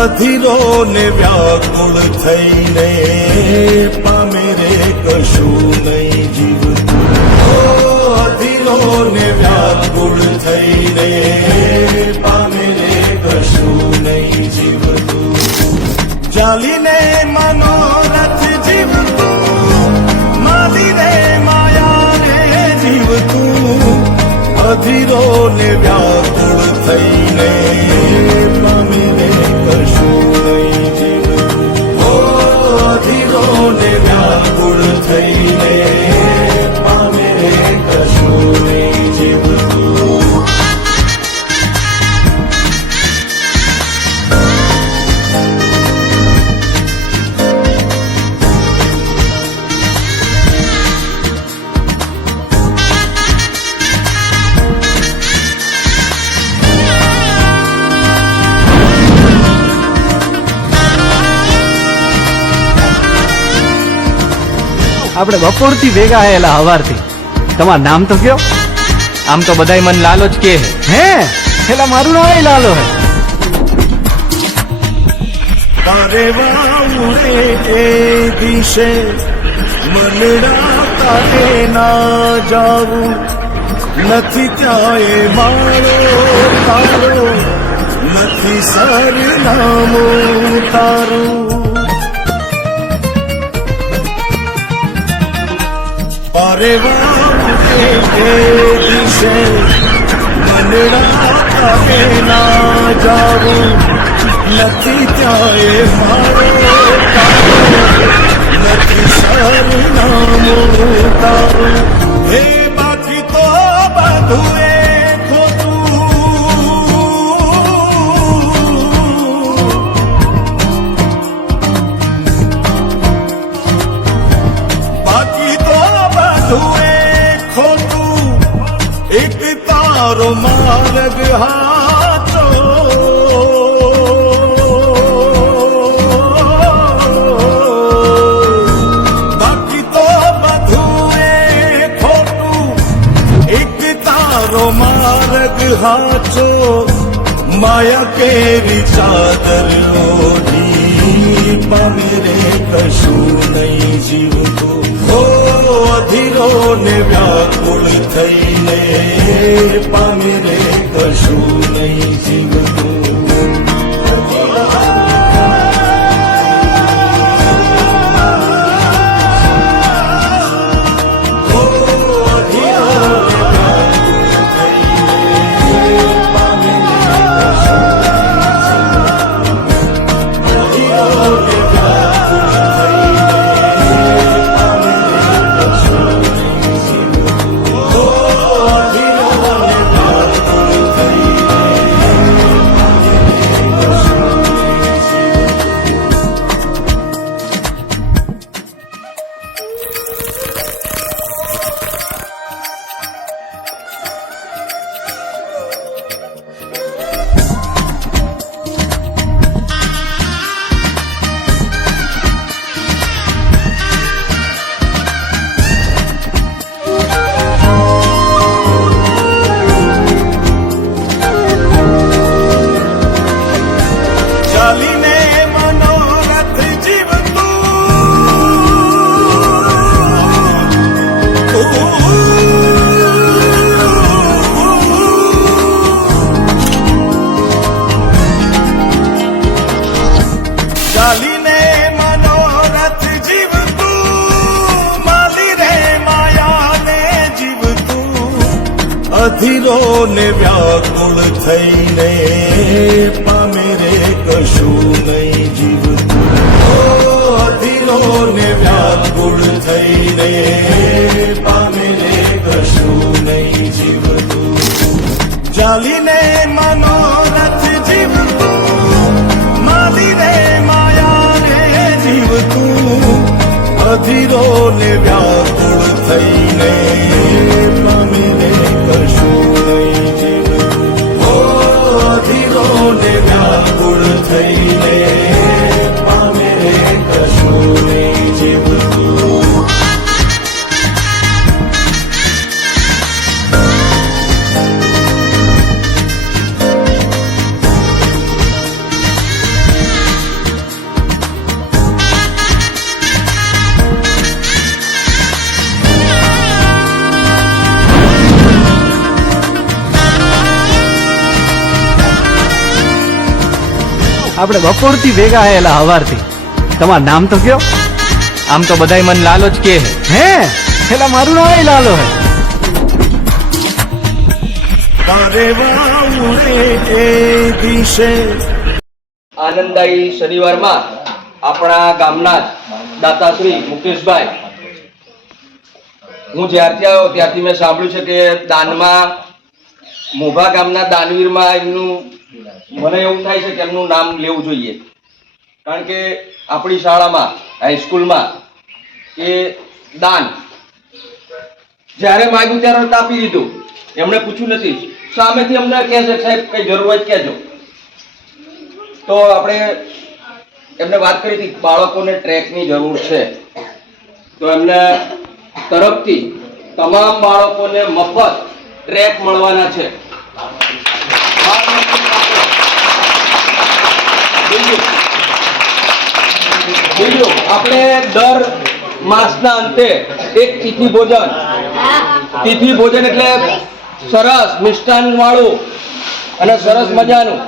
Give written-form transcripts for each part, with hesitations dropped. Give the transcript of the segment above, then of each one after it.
અધીરો ને વ્યાકુળ થઈને પામે રે કશું નહીં જીવતું. અધીરો ને વ્યાકુળ થઈને પામે રે કશું નહીં જીવતું. ચાલીને મનોરથ જીવતું, માલી રે માયા રે જીવતું. અધીરો ને વ્યાકુળ થઈને પામે રે કશું નહીં જીવતું. અધીરો ને વ્યાકુળ થઈને પામે રે કશું નહીં જીવતું. આપણે બપોરથી ભેગા હેલા હવારથી. તમારું નામ તો કયો? આમ તો બધાય મન લાલો જ કે હે પેલા મારું નામ લાલો હે. તારે વાઉરે એ દિશે મનડા તારે ના જાવું. નથી ત્યાં એ માળો તારો, નથી સરનામું તારું. તારે વાઉરે એ દિશે મનડા તારે ના જાવું. નથી ત્યાં એ મારો નથી સરનામું તારું. હે બાકી તો બધું એ ખોટું. બાકી તો બધું એ ખોટું. એક તારો માર્ગ હાચો. માર્ગ હાચો માયા કેરી ચાદર ઓઢી પામે રે કશું નહીં જીવતું. અધીરો ને વ્યાકુળ થઈને પામે રે કશું નહીં જીવતું. અધીરો ને વ્યાકુળ થઈને પામે રે કશું નહીં જીવતું અધીરો ને વ્યાકુળ થઈને પામે રે કશું નહીં જીવતું ચાલીને મનોરથ જીવતું માલીને માયાને જીવતું અધીરો ને વ્યાકુળ થઈને પામે રે કશું નહીં જીવતું અધીરો ને વ્યાકુળ થઈને પામે રે કશું નહીં જીવતું આપણે બપોરથી ભેગા આયેલા હવારથી તમારું નામ તો કયો આમ તો બધાય મન લાલો જ કે હે હે પેલા મારું નામ લાલો હે તારે વાઉરે એ દિશે આનંદદાયી શનિવારમાં આપણા ગામના જ દાતાશ્રી મુકેશભાઈ હું જ્યારથી આવ્યો ત્યારથી મેં સાંભળ્યું છે કે દાનમાં મોભા ગામના દાનવીરમાં એમનું મને એવું થાય છે કે એમનું નામ લેવું જોઈએ કારણ કે આપણી શાળામાં હાઈસ્કૂલમાં એ દાન જ્યારે માગ્યું ત્યારે આપી દીધું એમણે પૂછ્યું નથી સામેથી અમને કહે છે સાહેબ કઈ જરૂર હોય કહેજો તો આપણે એમને વાત કરી હતી બાળકોને ટ્રેકની જરૂર છે તો એમને તરફથી તમામ બાળકોને મફત ટ્રેક મળવાના છે બીજું આપણે દર માસના અંતે એક તિથિ ભોજન એટલે સરસ મિષ્ટાન વાળું અને સરસ મજાનું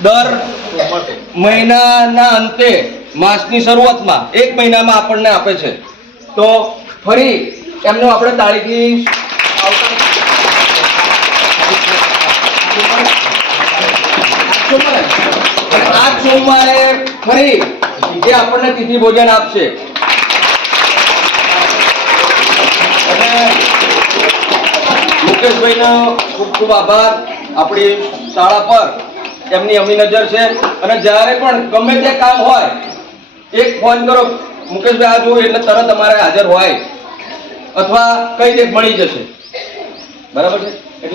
દર મહિનાના અંતે માસની શરૂઆતમાં એક મહિનામાં આપણને આપે છે તો ફરી એમનું આપણે તારીખથી આજ સોમવારે ફરી એ આપણને તિથિ ભોજન આપશે અને મુકેશભાઈનો ખૂબ ખૂબ આભાર આપણી શાળા પર એમની અમી નજર છે અને જ્યારે પણ ગમે તે કામ હોય એક ફોન કરો મુકેશભાઈ આ જોયું એટલે તરત અમારે હાજર હોય અથવા કઈ રીતે મળી જશે બરાબર છે.